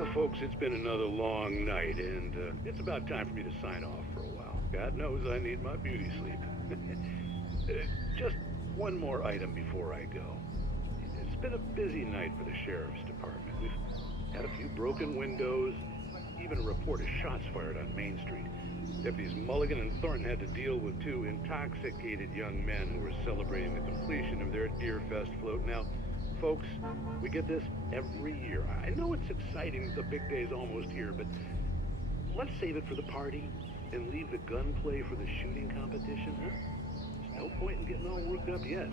Well, folks, it's been another long night, and it's about time for me to sign off for a while. God knows I need my beauty sleep. Just one more item before I go. It's been a busy night for the Sheriff's Department. We've had a few broken windows, even a report of shots fired on Main Street. Deputies Mulligan and Thornton had to deal with two intoxicated young men who were celebrating the completion of their Deer Fest float. Now, folks, we get this every year. I know it's exciting, the big day's almost here, but let's save it for the party and leave the gunplay for the shooting competition, huh? There's no point in getting all worked up yet.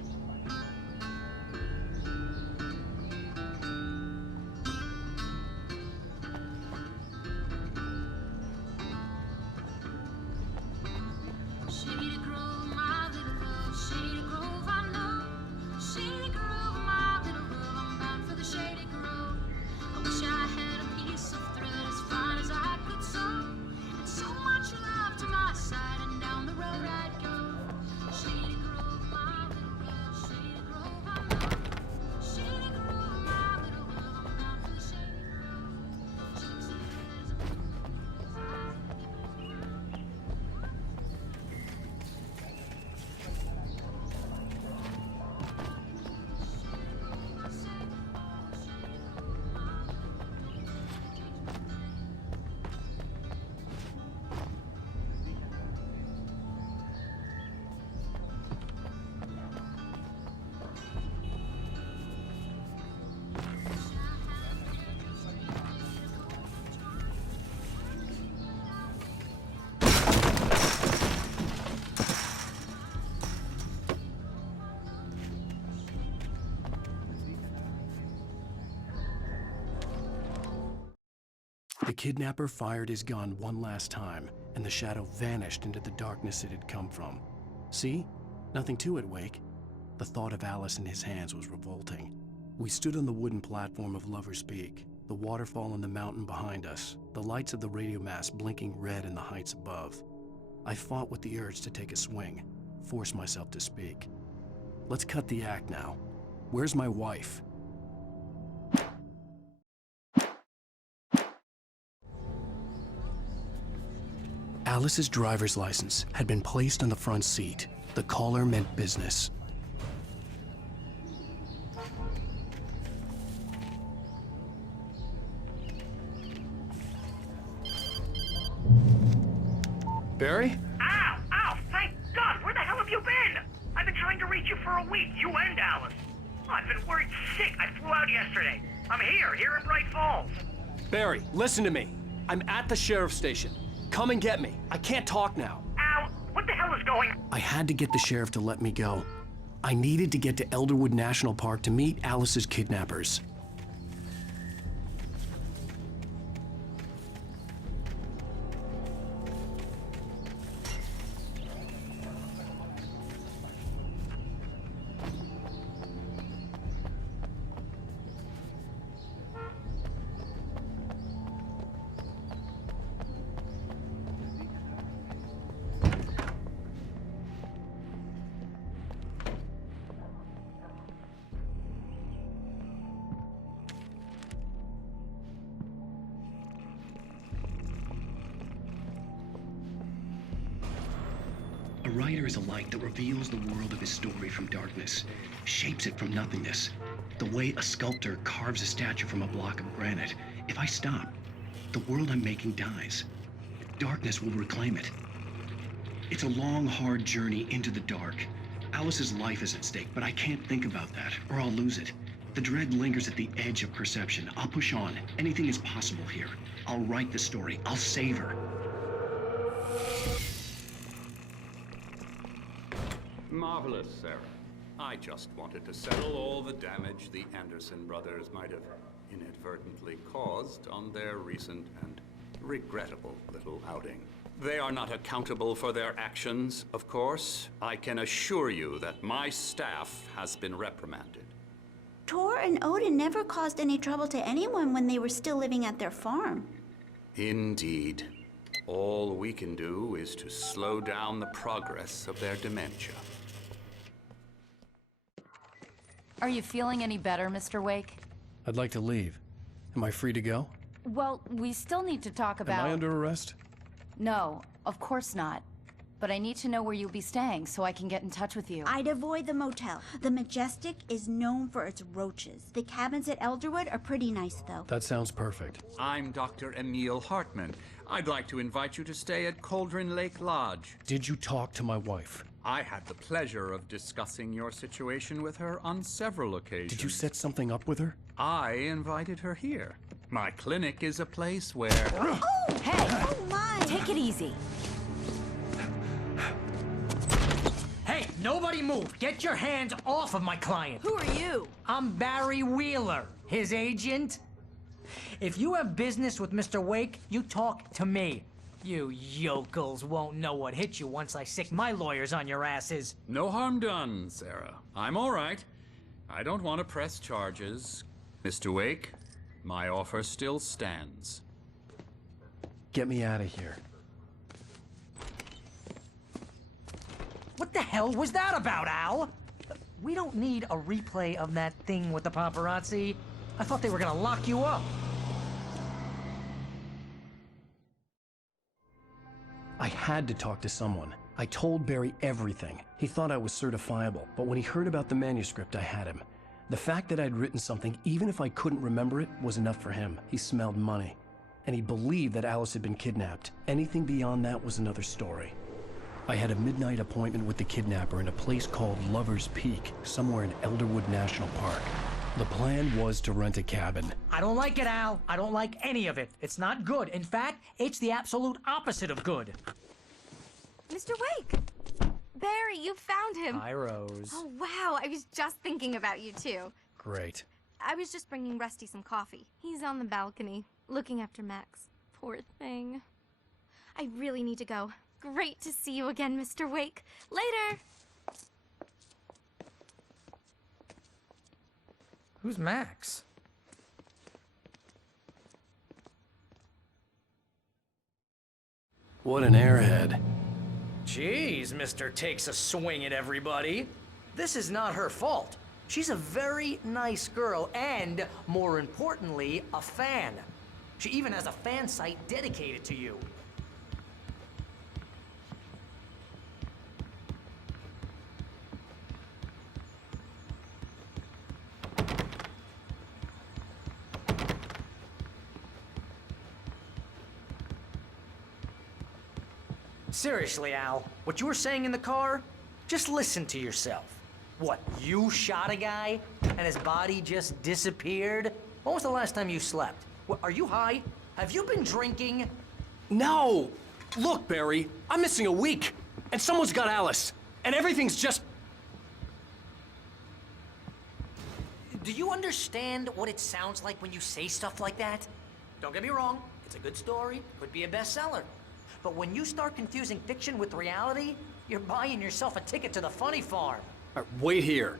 The kidnapper fired his gun one last time, and the shadow vanished into the darkness it had come from. See? Nothing to it, Wake. The thought of Alice in his hands was revolting. We stood on the wooden platform of Lover's Peak, the waterfall on the mountain behind us, the lights of the radio mast blinking red in the heights above. I fought with the urge to take a swing, force myself to speak. Let's cut the act now. Where's my wife? Alice's driver's license had been placed on the front seat. The caller meant business. Barry? Ow! Ow! Thank God! Where the hell have you been? I've been trying to reach you for a week, you and Alice. I've been worried sick. I flew out yesterday. I'm here in Bright Falls. Barry, listen to me. I'm at the sheriff's station. Come and get me. I can't talk now. Ow! What the hell is going on? I had to get the sheriff to let me go. I needed to get to Elderwood National Park to meet Alice's kidnappers. A writer is a light that reveals the world of his story from darkness, shapes it from nothingness. The way a sculptor carves a statue from a block of granite. If I stop, the world I'm making dies. Darkness will reclaim it. It's a long, hard journey into the dark. Alice's life is at stake, but I can't think about that, or I'll lose it. The dread lingers at the edge of perception. I'll push on. Anything is possible here. I'll write the story. I'll save her. Marvelous, Sarah. I just wanted to settle all the damage the Anderson brothers might have inadvertently caused on their recent and regrettable little outing. They are not accountable for their actions, of course. I can assure you that my staff has been reprimanded. Tor and Odin never caused any trouble to anyone when they were still living at their farm. Indeed. All we can do is to slow down the progress of their dementia. Are you feeling any better, Mr. Wake? I'd like to leave. Am I free to go? Well, we still need to talk about... Am I under arrest? No, of course not. But I need to know where you'll be staying so I can get in touch with you. I'd avoid the motel. The Majestic is known for its roaches. The cabins at Elderwood are pretty nice, though. That sounds perfect. I'm Dr. Emil Hartman. I'd like to invite you to stay at Cauldron Lake Lodge. Did you talk to my wife? I had the pleasure of discussing your situation with her on several occasions. Did you set something up with her? I invited her here. My clinic is a place where... Oh! Hey! Oh, my! Take it easy. Hey, nobody move! Get your hands off of my client! Who are you? I'm Barry Wheeler, his agent. If you have business with Mr. Wake, you talk to me. You yokels won't know what hit you once I sick my lawyers on your asses. No harm done, Sarah. I'm all right. I don't want to press charges. Mr. Wake, my offer still stands. Get me out of here. What the hell was that about, Al? We don't need a replay of that thing with the paparazzi. I thought they were gonna lock you up. I had to talk to someone. I told Barry everything. He thought I was certifiable, but when he heard about the manuscript, I had him. The fact that I'd written something, even if I couldn't remember it, was enough for him. He smelled money. And he believed that Alice had been kidnapped. Anything beyond that was another story. I had a midnight appointment with the kidnapper in a place called Lover's Peak, somewhere in Elderwood National Park. The plan was to rent a cabin. I don't like it, Al. I don't like any of it. It's not good. In fact, it's the absolute opposite of good. Mr. Wake! Barry, you found him! Hi, Rose. Oh, wow, I was just thinking about you, too. Great. I was just bringing Rusty some coffee. He's on the balcony, looking after Max. Poor thing. I really need to go. Great to see you again, Mr. Wake. Later! Who's Max? What an airhead. Jeez, Mr. Takes a swing at everybody. This is not her fault. She's a very nice girl and, more importantly, a fan. She even has a fan site dedicated to you. Seriously, Al, what you were saying in the car? Just listen to yourself. What, you shot a guy and his body just disappeared? When was the last time you slept? What, are you high? Have you been drinking? No! Look, Barry, I'm missing a week, and someone's got Alice, and everything's just... Do you understand what it sounds like when you say stuff like that? Don't get me wrong, it's a good story, could be a bestseller. But when you start confusing fiction with reality, you're buying yourself a ticket to the funny farm. Wait here.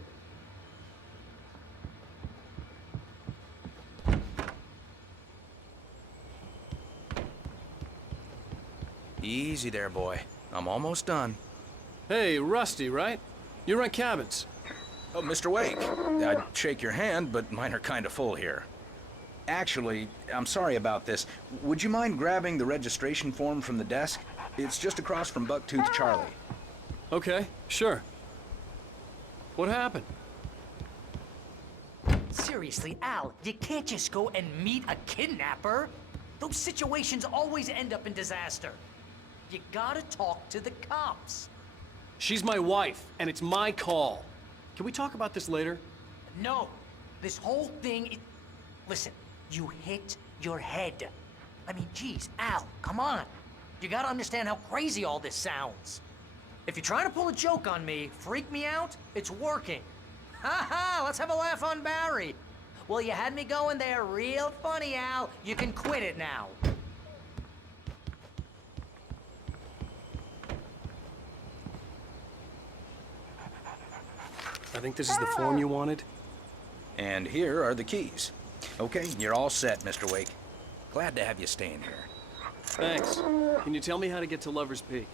Easy there, boy. I'm almost done. Hey, Rusty, right? You rent cabins. Oh, Mr. Wake. I'd shake your hand, but mine are kind of full here. Actually, I'm sorry about this. Would you mind grabbing the registration form from the desk? It's just across from Bucktooth Charlie. Okay, sure. What happened? Seriously, Al, you can't just go and meet a kidnapper. Those situations always end up in disaster. You gotta talk to the cops. She's my wife, and it's my call. Can we talk about this later? No, this whole thing, listen, you hit your head. I mean, geez, Al, come on. You gotta understand how crazy all this sounds. If you're trying to pull a joke on me, freak me out, it's working. Ha ha, let's have a laugh on Barry. Well, you had me going there real funny, Al. You can quit it now. I think this is the form you wanted. And here are the keys. Okay, you're all set, Mr. Wake. Glad to have you staying here. Thanks. Can you tell me how to get to Lover's Peak?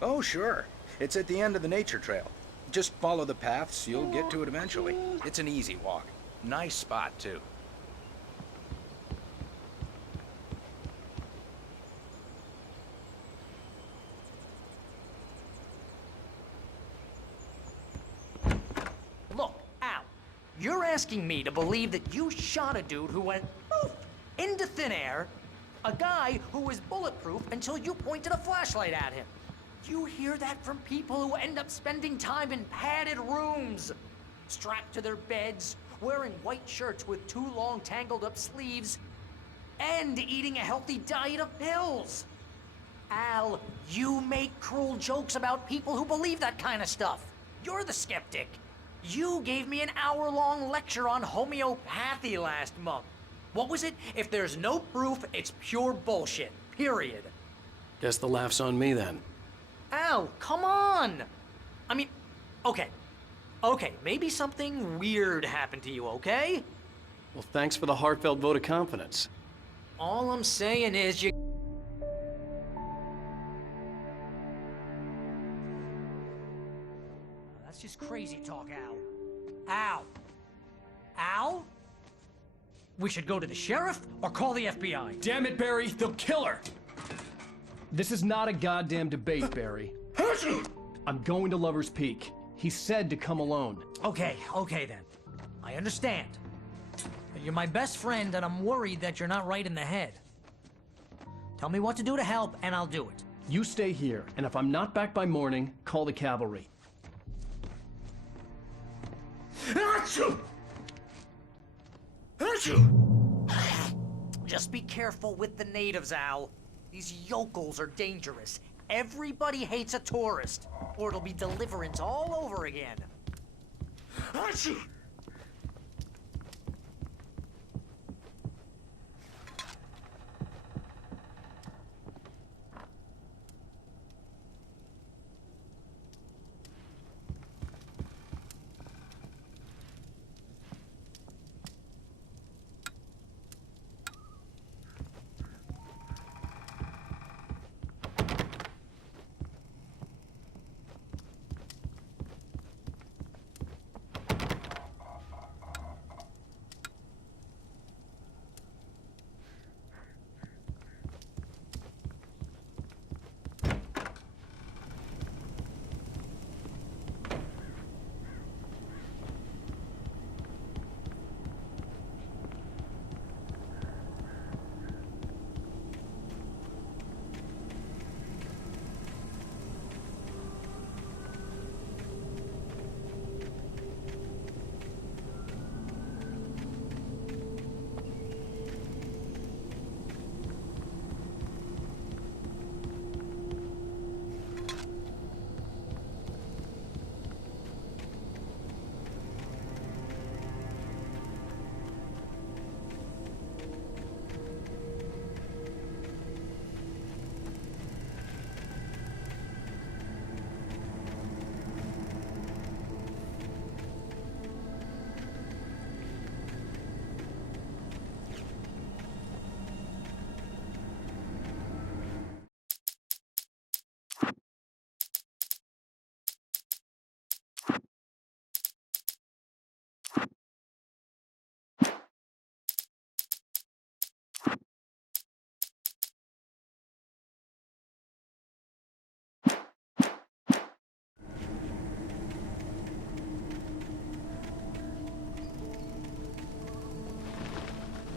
Oh, sure. It's at the end of the nature trail. Just follow the paths, you'll get to it eventually. It's an easy walk. Nice spot, too. You're asking me to believe that you shot a dude who went poof into thin air, a guy who was bulletproof until you pointed a flashlight at him. You hear that from people who end up spending time in padded rooms, strapped to their beds, wearing white shirts with too long tangled up sleeves, and eating a healthy diet of pills. Al, you make cruel jokes about people who believe that kind of stuff. You're the skeptic. You gave me an hour-long lecture on homeopathy last month. What was it? If there's no proof, it's pure bullshit. Period. Guess the laugh's on me then. Al, come on! I mean, okay. Okay, maybe something weird happened to you, okay? Well, thanks for the heartfelt vote of confidence. All I'm saying is you... That's just crazy talk, Al. Al! Al? We should go to the sheriff or call the FBI. Damn it, Barry, they'll kill her! This is not a goddamn debate, Barry. I'm going to Lover's Peak. He said to come alone. Okay then. I understand. You're my best friend, and I'm worried that you're not right in the head. Tell me what to do to help, and I'll do it. You stay here, and if I'm not back by morning, call the cavalry. Just be careful with the natives, Al. These yokels are dangerous. Everybody hates a tourist, or it'll be Deliverance all over again.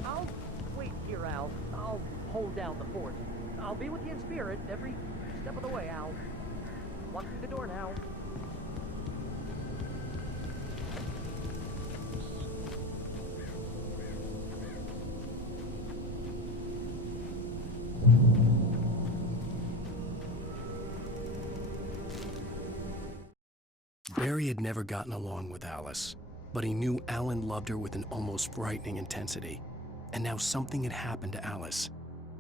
I'll wait here, Al. I'll hold down the fort. I'll be with you in spirit every step of the way, Al. Walk through the door now. Barry had never gotten along with Alice, but he knew Alan loved her with an almost frightening intensity. And now something had happened to Alice.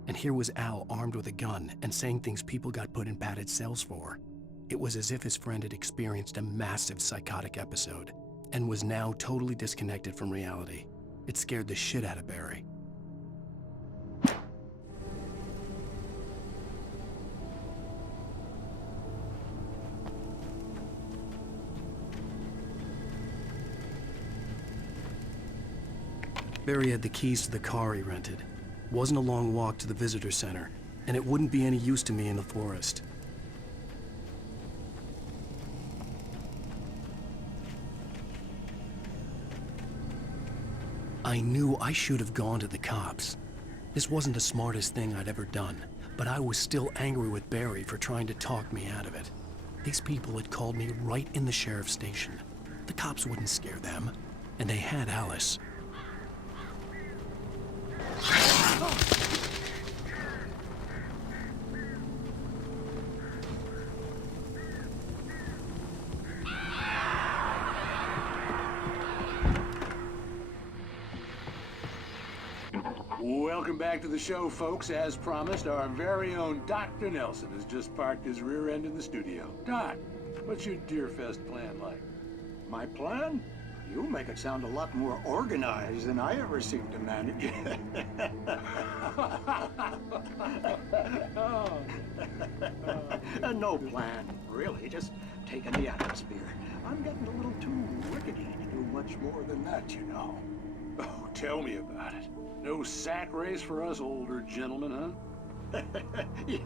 And here was Al armed with a gun and saying things people got put in padded cells for. It was as if his friend had experienced a massive psychotic episode and was now totally disconnected from reality. It scared the shit out of Barry. Barry had the keys to the car he rented. Wasn't a long walk to the visitor center, and it wouldn't be any use to me in the forest. I knew I should have gone to the cops. This wasn't the smartest thing I'd ever done, but I was still angry with Barry for trying to talk me out of it. These people had called me right in the sheriff's station. The cops wouldn't scare them, and they had Alice. Welcome back to the show, folks. As promised, our very own Dr. Nelson has just parked his rear end in the studio. Doc, what's your Deerfest plan like? My plan? You make it sound a lot more organized than I ever seem to manage. No plan, really. Just taking the atmosphere. I'm getting a little too rickety to do much more than that, you know. Oh, tell me about it. No sack race for us older gentlemen, huh?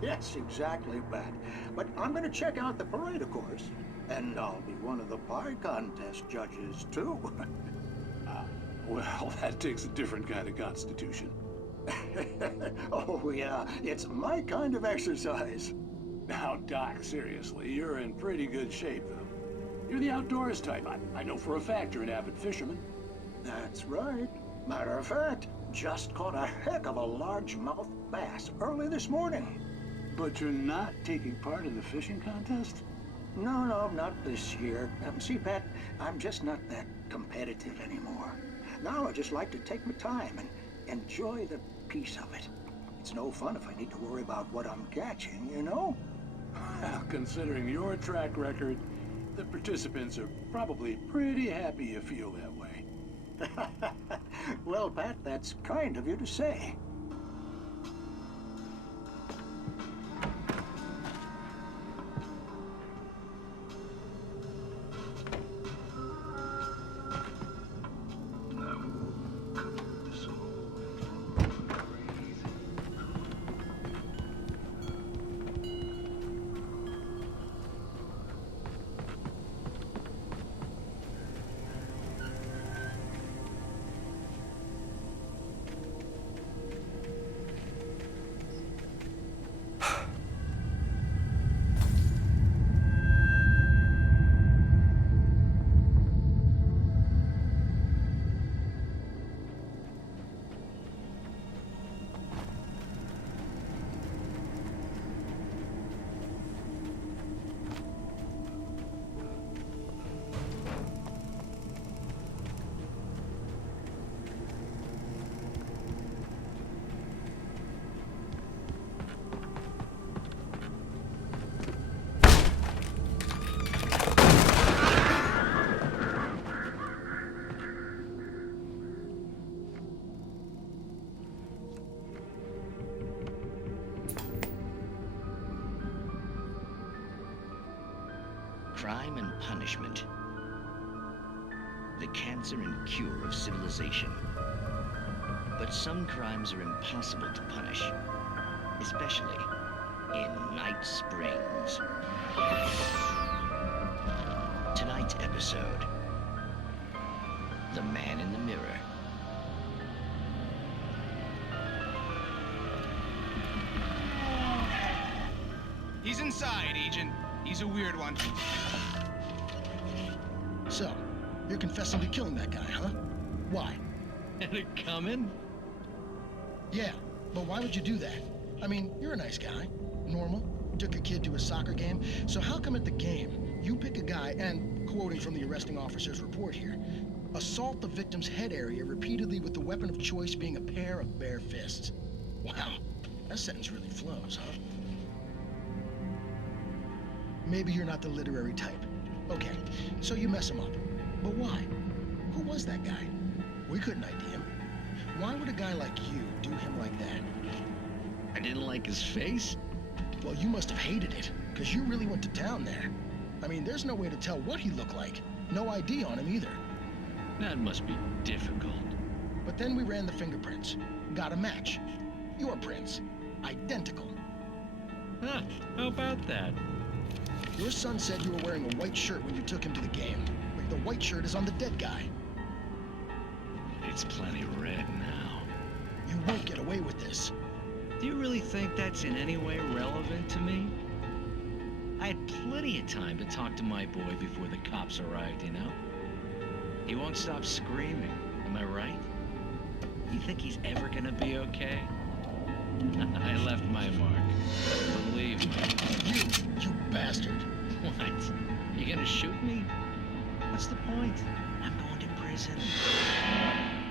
Yes, exactly, Pat. But I'm gonna check out the parade, of course. And I'll be one of the pie contest judges, too. Well, that takes a different kind of constitution. Oh, yeah. It's my kind of exercise. Now, Doc, seriously, you're in pretty good shape, though. You're the outdoors type. I know for a fact you're an avid fisherman. That's right. Matter of fact, just caught a heck of a largemouth bass early this morning. But you're not taking part in the fishing contest? No, not this year. See, Pat, I'm just not that competitive anymore. Now I just like to take my time and enjoy the peace of it. It's no fun if I need to worry about what I'm catching, you know? Well, considering your track record, the participants are probably pretty happy you feel that way. Well, Pat, that's kind of you to say. Crime and punishment. The cancer and cure of civilization. But some crimes are impossible to punish, especially in Night Springs. Tonight's episode, The Man in the Mirror. He's inside, Agent. He's a weird one. So, you're confessing to killing that guy, huh? Why? And it coming? Yeah, but why would you do that? I mean, you're a nice guy. Normal. Took a kid to a soccer game. So how come at the game, you pick a guy and, quoting from the arresting officer's report here, assault the victim's head area repeatedly with the weapon of choice being a pair of bare fists? Wow, that sentence really flows, huh? Maybe you're not the literary type. Okay, so you mess him up. But why? Who was that guy? We couldn't ID him. Why would a guy like you do him like that? I didn't like his face? Well, you must have hated it, because you really went to town there. I mean, there's no way to tell what he looked like. No ID on him either. That must be difficult. But then we ran the fingerprints. Got a match. Your prints. Identical. Huh, how about that? Your son said you were wearing a white shirt when you took him to the game. The white shirt is on the dead guy. It's plenty red now. You won't get away with this. Do you really think that's in any way relevant to me? I had plenty of time to talk to my boy before the cops arrived, you know? He won't stop screaming, am I right? You think he's ever gonna be okay? I left my mark. Believe me. You bastard. What? You gonna shoot me? What's the point? I'm going to prison.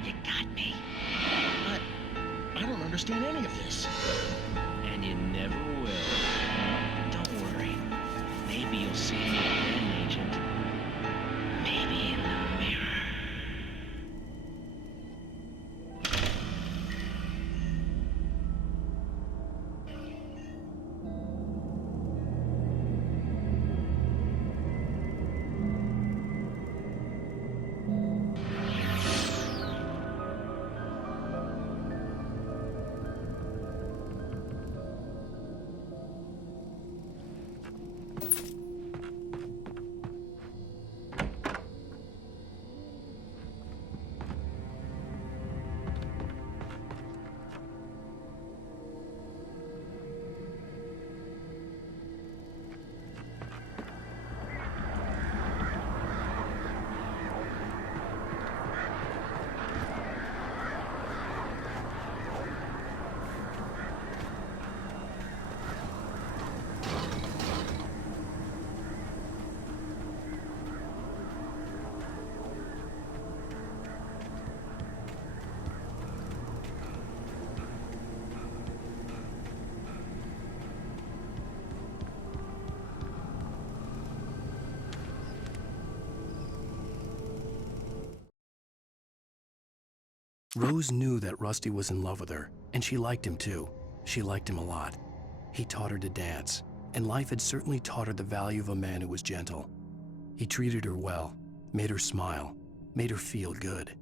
You got me. I don't understand any of this. And you never will. Don't worry. Maybe you'll see me again, Agent. Maybe in the mirror. Rose knew that Rusty was in love with her, and she liked him too. She liked him a lot. He taught her to dance, and life had certainly taught her the value of a man who was gentle. He treated her well, made her smile, made her feel good.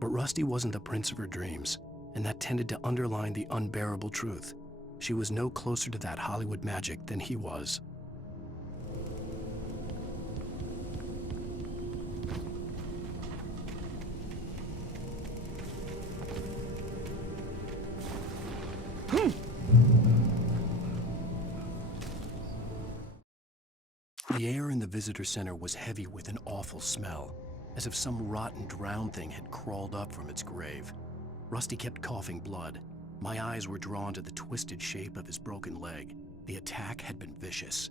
But Rusty wasn't the prince of her dreams, and that tended to underline the unbearable truth. She was no closer to that Hollywood magic than he was. The air in the visitor center was heavy with an awful smell, as if some rotten drowned thing had crawled up from its grave. Rusty kept coughing blood. My eyes were drawn to the twisted shape of his broken leg. The attack had been vicious.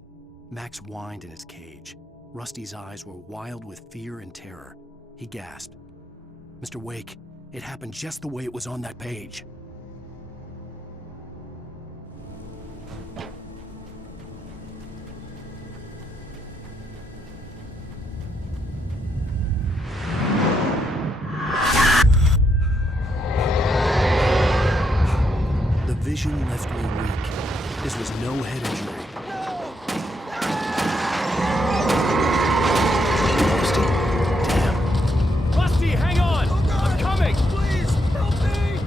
Max whined in his cage. Rusty's eyes were wild with fear and terror. He gasped. "Mr. Wake, it happened just the way it was on that page." The vision left me weak. This was no head injury. Rusty, hang on! I'm coming! Please, help me!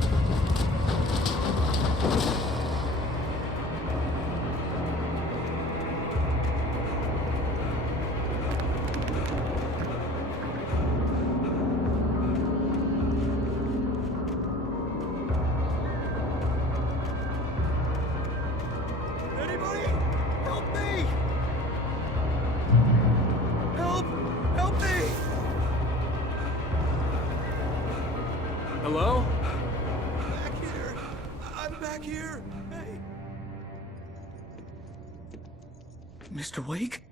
Anybody? Help me! Help! Help me! Hello? Back here! I'm back here! Hey! Mr. Wake?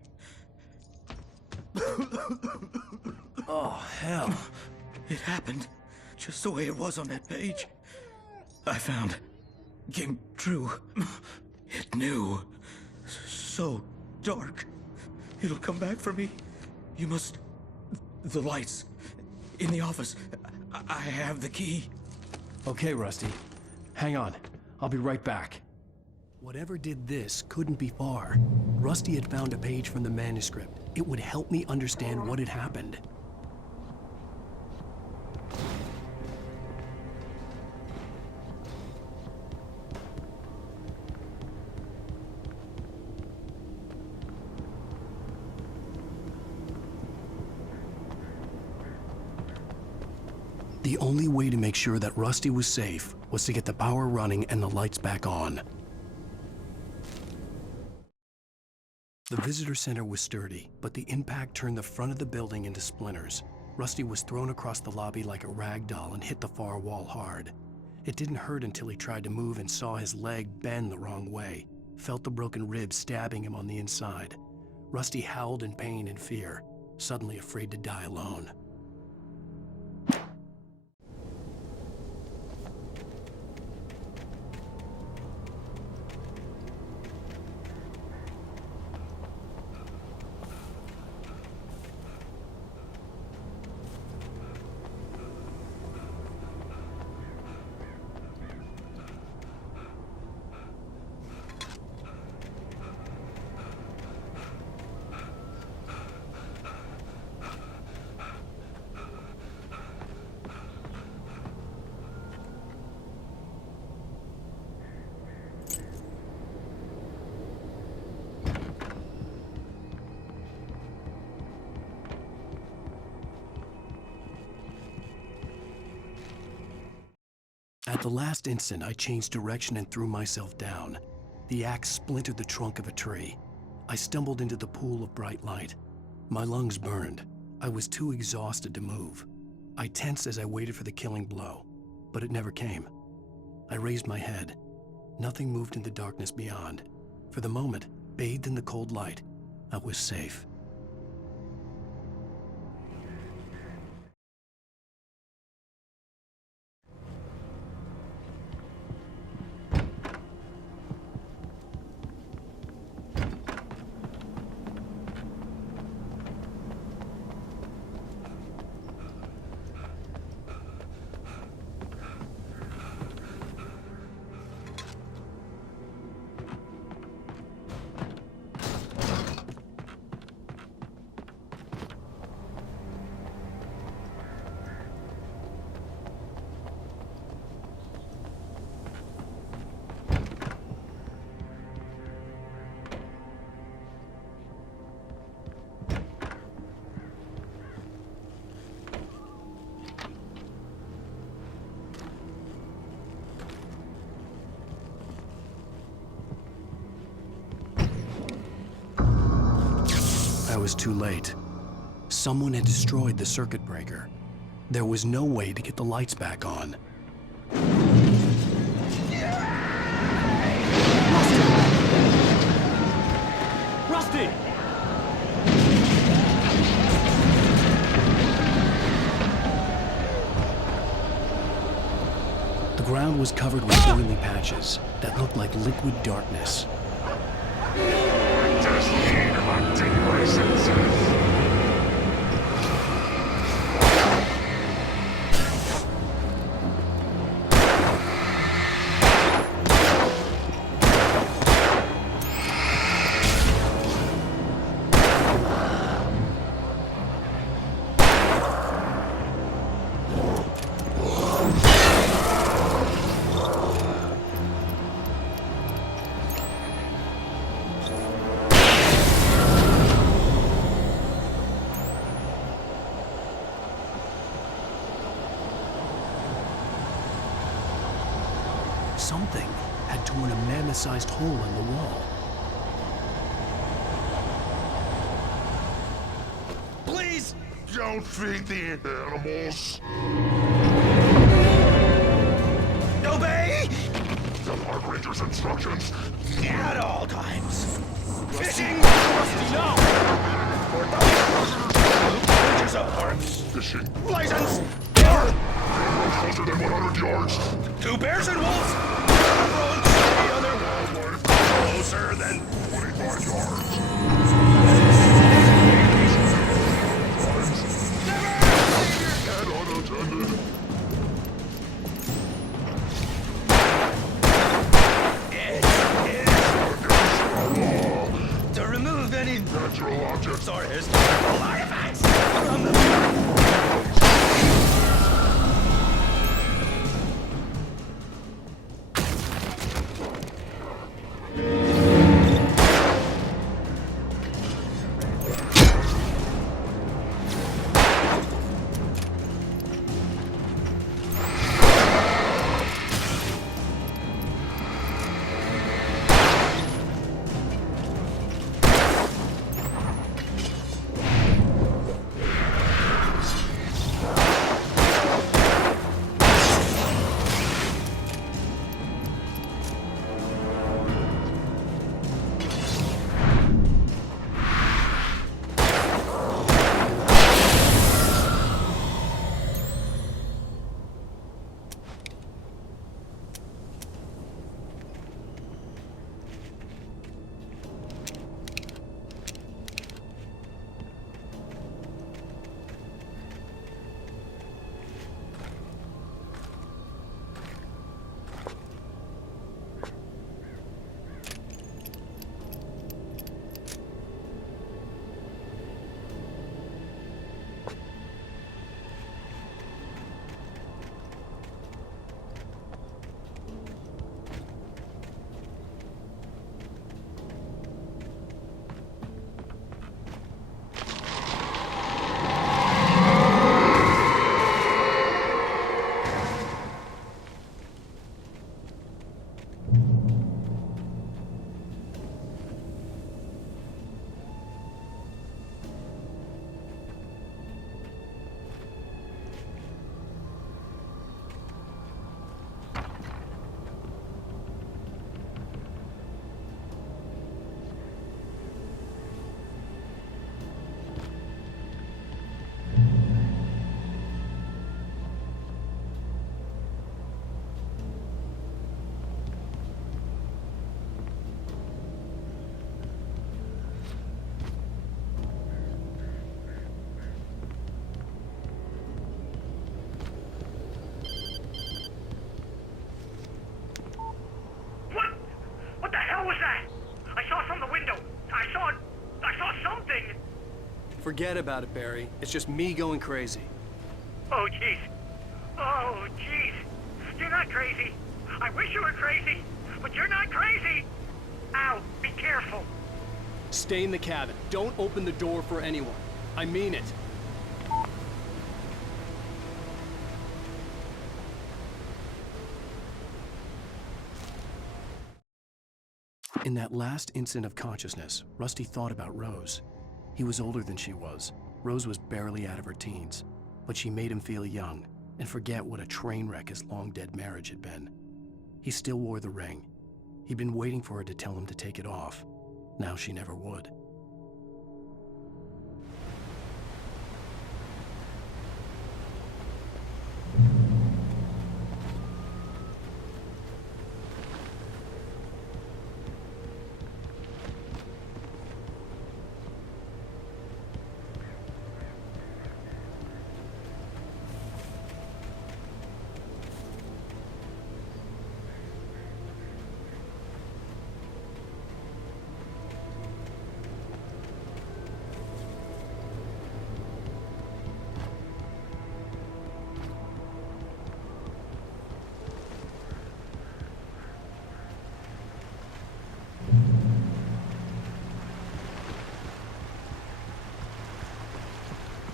Oh, hell. It happened just the way it was on that page. I found. Came true. It knew. So dark. It'll come back for me. You must. The lights. In the office. I have the key. Okay, Rusty. Hang on. I'll be right back. Whatever did this couldn't be far. Rusty had found a page from the manuscript. It would help me understand what had happened. The only way to make sure that Rusty was safe was to get the power running and the lights back on. The visitor center was sturdy, but the impact turned the front of the building into splinters. Rusty was thrown across the lobby like a rag doll and hit the far wall hard. It didn't hurt until he tried to move and saw his leg bend the wrong way, felt the broken ribs stabbing him on the inside. Rusty howled in pain and fear, suddenly afraid to die alone. At the last instant, I changed direction and threw myself down. The axe splintered the trunk of a tree. I stumbled into the pool of bright light. My lungs burned. I was too exhausted to move. I tensed as I waited for the killing blow, but it never came. I raised my head. Nothing moved in the darkness beyond. For the moment, bathed in the cold light, I was safe. I was too late. Someone had destroyed the circuit breaker. There was no way to get the lights back on. Rusty! The ground was covered with oily patches that looked like liquid darkness. Something had torn a mammoth-sized hole in the wall. Please don't feed the animals. Obey the Park Ranger's instructions at all times. Fishing! Rusty, no! Ranger's of parks. Fishing. License! Closer than 100 yards. 2 bears and wolves! Roads, the other wildlife. Closer than 25 yards. Never! And unattended. It is against the law to remove any natural objects or historical artifacts from the Forget about it, Barry. It's just me going crazy. Oh, jeez. Oh, jeez. You're not crazy. I wish you were crazy, but you're not crazy. Ow, be careful. Stay in the cabin. Don't open the door for anyone. I mean it. In that last instant of consciousness, Rusty thought about Rose. He was older than she was. Rose was barely out of her teens, but she made him feel young and forget what a train wreck his long-dead marriage had been. He still wore the ring. He'd been waiting for her to tell him to take it off. Now she never would.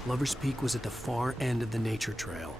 Lover's Peak was at the far end of the nature trail.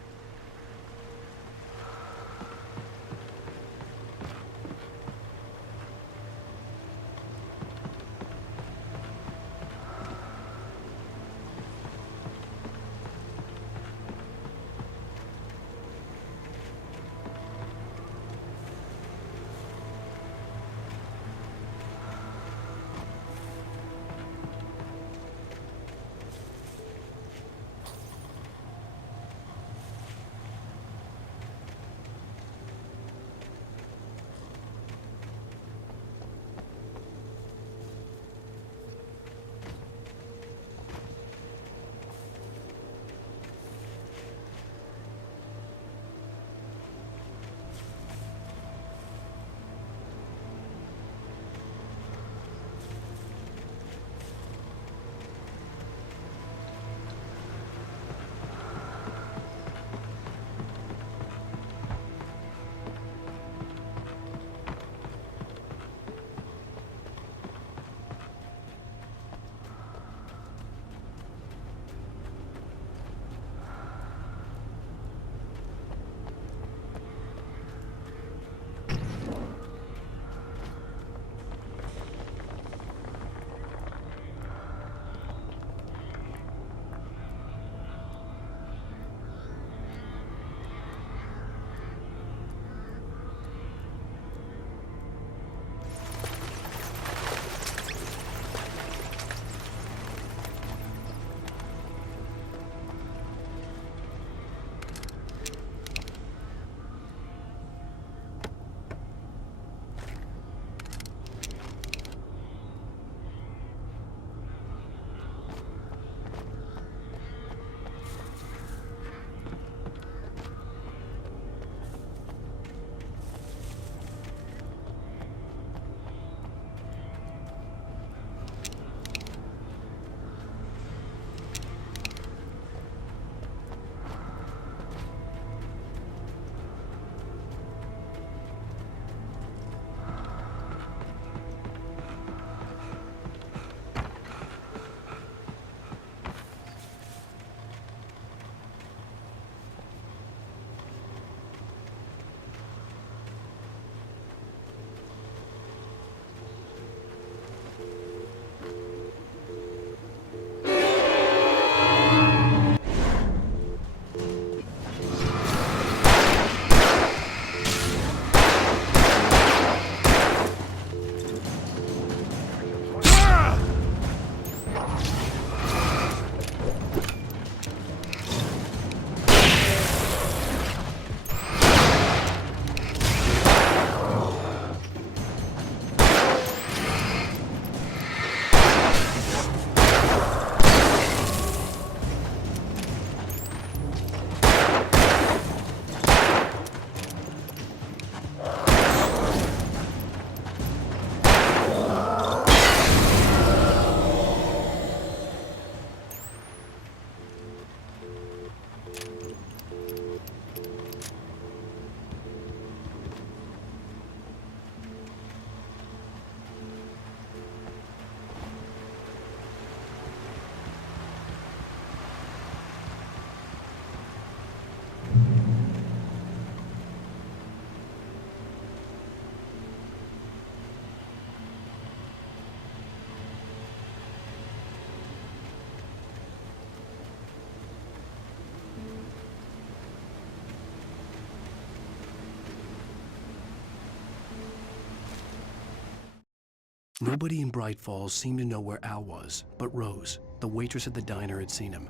Nobody in Bright Falls seemed to know where Al was, but Rose, the waitress at the diner, had seen him.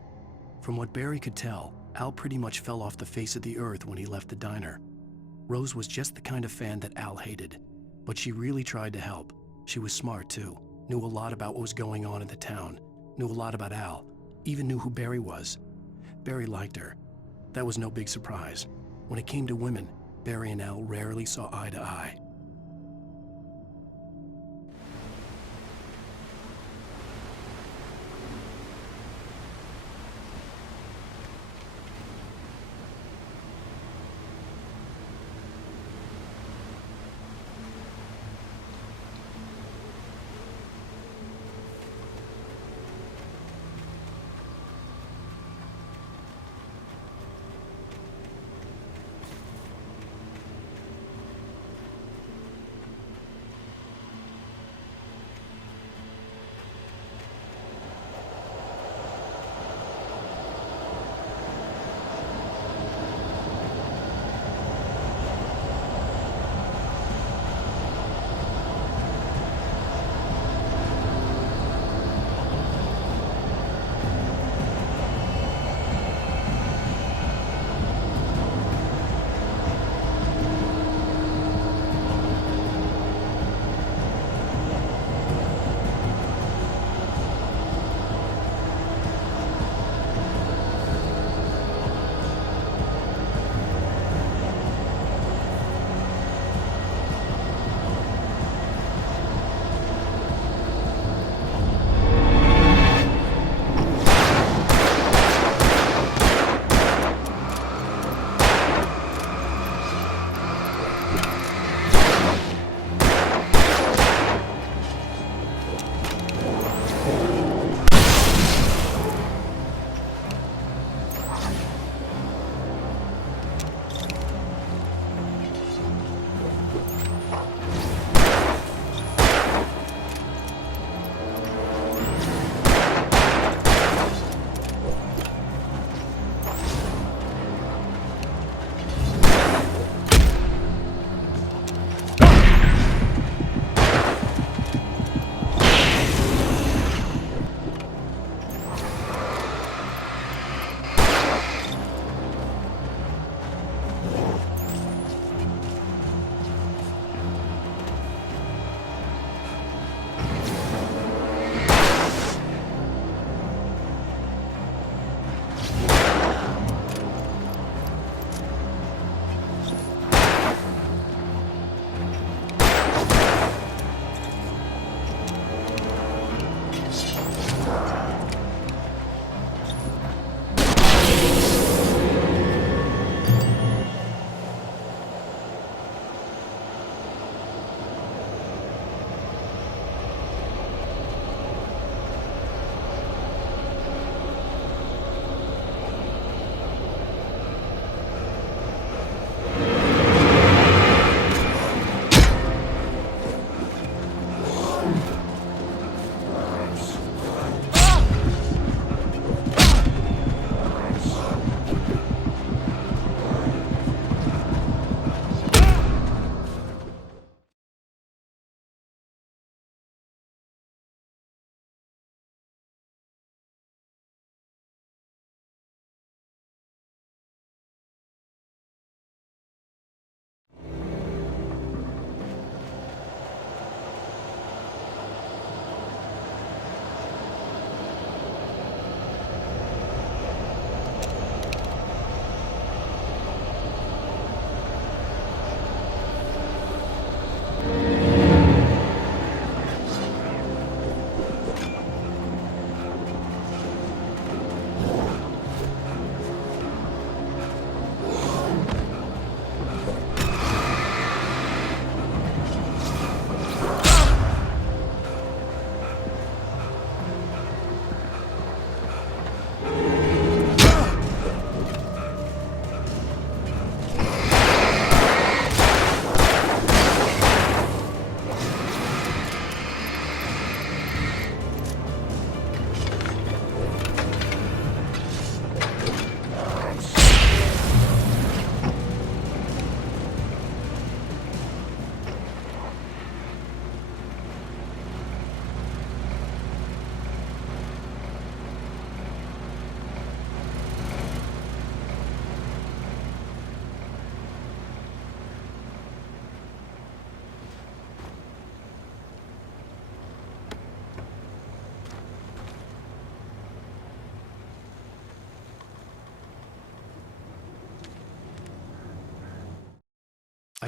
From what Barry could tell, Al pretty much fell off the face of the earth when he left the diner. Rose was just the kind of fan that Al hated, but she really tried to help. She was smart too, knew a lot about what was going on in the town, knew a lot about Al, even knew who Barry was. Barry liked her. That was no big surprise. When it came to women, Barry and Al rarely saw eye to eye.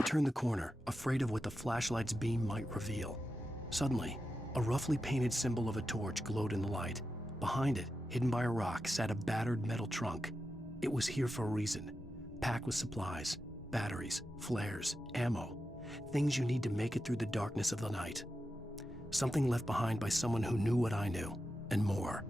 turned the corner, afraid of what the flashlight's beam might reveal. Suddenly, a roughly painted symbol of a torch glowed in the light. Behind it, hidden by a rock, sat a battered metal trunk. It was here for a reason, packed with supplies, batteries, flares, ammo, things you need to make it through the darkness of the night. Something left behind by someone who knew what I knew, and more.